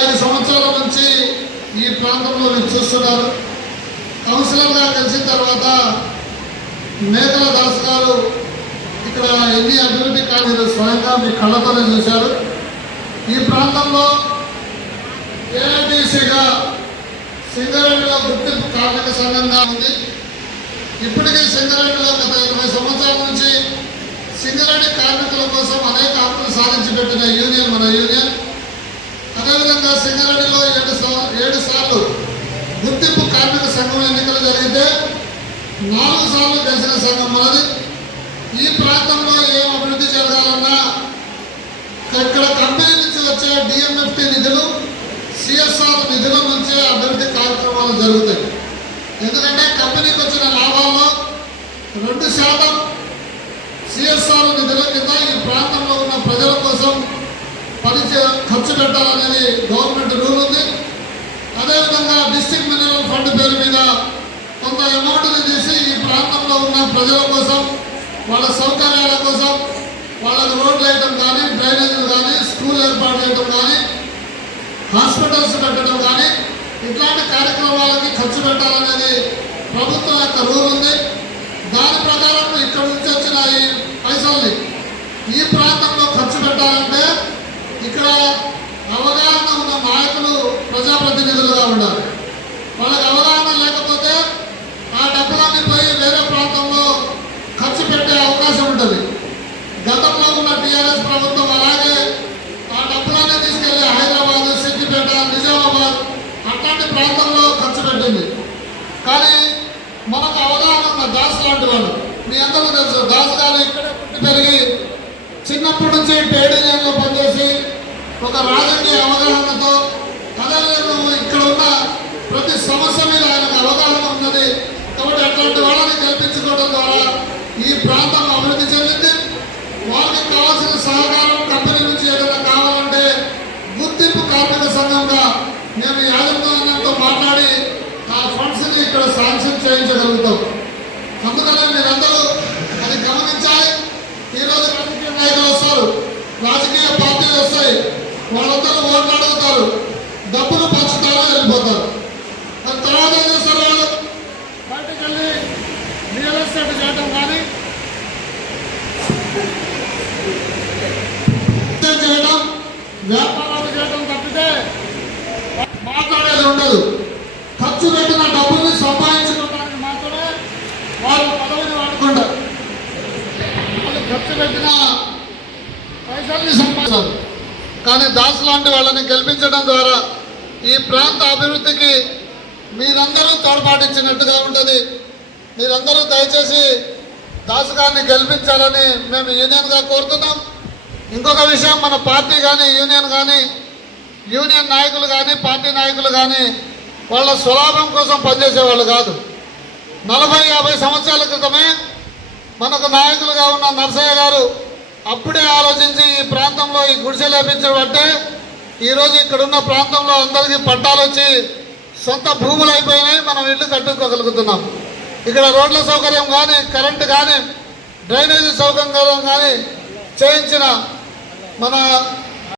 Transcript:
5 సంవత్సరాల నుంచి ఈ ప్రాంతంలో మీరు చూస్తున్నారు. కౌన్సిలర్గా కలిసిన తర్వాత మేకల దాస్ గారు ఇక్కడ ఎన్ని అభివృద్ధి కార్యాలు స్వయంగా మీ కళ్ళతోనే చూశారు. ఈ ప్రాంతంలో ఏఐటీసీగా సింగరేణిలో గుర్తింపు కార్మిక సంఘంగా ఉంది. ఇప్పటికే సింగరేణిలో గత 20 సంవత్సరాల నుంచి సింగరేణి కార్మికుల కోసం అనేక హక్కులు సాధించి పెట్టిన యూనియన్ మన యూనియన్. అదేవిధంగా సింగరేణిలో 7 సార్లు గుర్తింపు కార్మిక సంఘం ఎన్నికలు జరిగితే 4 సార్లు గెలిచిన సంఘం మనది. ఈ ప్రాంతంలో ఏం అభివృద్ధి జరగాలన్నా ఇక్కడ కంపెనీ నుంచి వచ్చే డిఎంఎఫ్టీ నిధులు, సిఎస్ఆర్ నిధుల నుంచే అభివృద్ధి కార్యక్రమాలు జరుగుతాయి. ఎందుకంటే కంపెనీకి వచ్చిన లాభాల్లో 2% సిఎస్ఆర్ నిధుల కింద ఈ ప్రాంతంలో ఉన్న ప్రజల కోసం ఖర్చు పెట్టాలనేది గవర్నమెంట్ రూల్ ఉంది. అదేవిధంగా డిస్ట్రిక్ట్ మినరల్ ఫండ్ పేరు మీద కొంత అమౌంట్ని తీసి ఈ ప్రాంతంలో ఉన్న ప్రజల కోసం, వాళ్ళ సౌకర్యాల కోసం, వాళ్ళకి రోడ్లు వేయటం కానీ, డ్రైనేజీలు కానీ, స్కూల్ ఏర్పాటు చేయడం కానీ, హాస్పిటల్స్ పెట్టడం కానీ ఇట్లాంటి కార్యక్రమాలకి ఖర్చు పెట్టాలనేది ప్రభుత్వం యొక్క రూల్ ఉంది. దాని ప్రకారం ఇక్కడ నుంచి వచ్చిన ఈ పైసల్ని ఈ ప్రాంతంలో ఖర్చు పెట్టాలంటే ఇక్కడ అవగాహన ఉన్న నాయకులు ప్రజాప్రతినిధులుగా ఉండాలి. వాళ్ళకి అవగాహన లేకపోతే ఆ డబ్బులన్నీ పోయి వేరే ప్రాంతంలో ఖర్చు పెట్టే అవకాశం ఉంటుంది. గతంలో ఉన్న టీఆర్ఎస్ ప్రభుత్వం అలాగే ఆ డబ్బులన్నీ తీసుకెళ్లి హైదరాబాద్, సిద్దిపేట, నిజామాబాద్ అట్లాంటి ప్రాంతంలో ఖర్చు పెట్టింది. కానీ మనకు అవగాహన ఉన్న దాస్ లాంటి వాళ్ళు, మీ అందరూ తెలుసు, దాస్ గారు ఇక్కడే పుట్టి పెరిగి చిన్నప్పటి నుంచి ట్రేడ్ యూనియన్లో పనిచేసి ఒక రాజకీయ అవగాహనతో అదేవిధంగా ఇక్కడ ఉన్న ప్రతి సమస్య మీద ఆయనకు అవగాహన ఉన్నది. కాబట్టి అట్లాంటి వాళ్ళని కల్పించుకోవడం ద్వారా ఈ ప్రాంతం అభివృద్ధి చెందింది. వారికి కావాల్సిన సహకారం కంపెనీ నుంచి ఏదైనా కావాలంటే గుర్తింపు కార్మిక సంఘంగా మేము యాజమాన్యంతో మాట్లాడి ఆ ఫండ్స్ని ఇక్కడ శాంక్షన్ చేయించగలుగుతాం. అందుకనే మీరందరూ అది గమనించాలి. ఈరోజు రాజకీయ నాయకులు వస్తారు, రాజకీయ పార్టీలు వస్తాయి, వాళ్ళందరూ ఓట్లు అడుగుతారు, డబ్బులు పంచుతారు, వెళ్ళిపోతారు. దాని తర్వాత ఏం చేస్తారు? వాళ్ళు బయటకు వెళ్ళి రియల్ ఎస్టేట్ చేయడం కానీ, చేయడం, వ్యాపారాలు చేయడం తప్పితే మాట్లాడేది ఉండదు. ఖర్చు పెట్టిన డబ్బుల్ని సంపాదించుకోవడానికి మాత్రమే వాళ్ళు పదవిని వాడుకుంటారు. వాళ్ళు ఖర్చు పెట్టిన పైసల్ని సంపాదిస్తారు. కానీ దాస్ లాంటి వాళ్ళని గెలిపించడం ద్వారా ఈ ప్రాంత అభివృద్ధికి మీరందరూ తోడ్పాటించినట్టుగా ఉంటుంది. మీరందరూ దయచేసి దాస్ గారిని గెలిపించాలని మేము యూనియన్గా కోరుతున్నాం. ఇంకొక విషయం, మన పార్టీ కానీ యూనియన్ కానీ, యూనియన్ నాయకులు కానీ, పార్టీ నాయకులు కానీ వాళ్ళ స్వలాభం కోసం పనిచేసేవాళ్ళు కాదు. 40-50 సంవత్సరాల క్రితమే మనకు నాయకులుగా ఉన్న నరసయ్య గారు అప్పుడే ఆలోచించి ఈ ప్రాంతంలో ఈ గుడిసె లేపించబట్టే ఈరోజు ఇక్కడున్న ప్రాంతంలో అందరికీ పట్టాలు వచ్చి సొంత భూములు అయిపోయినాయి. మనం ఇల్లు కట్టుకోగలుగుతున్నాం. ఇక్కడ రోడ్ల సౌకర్యం కానీ, కరెంటు కానీ, డ్రైనేజీ సౌకర్యం కానీ చేయించిన మన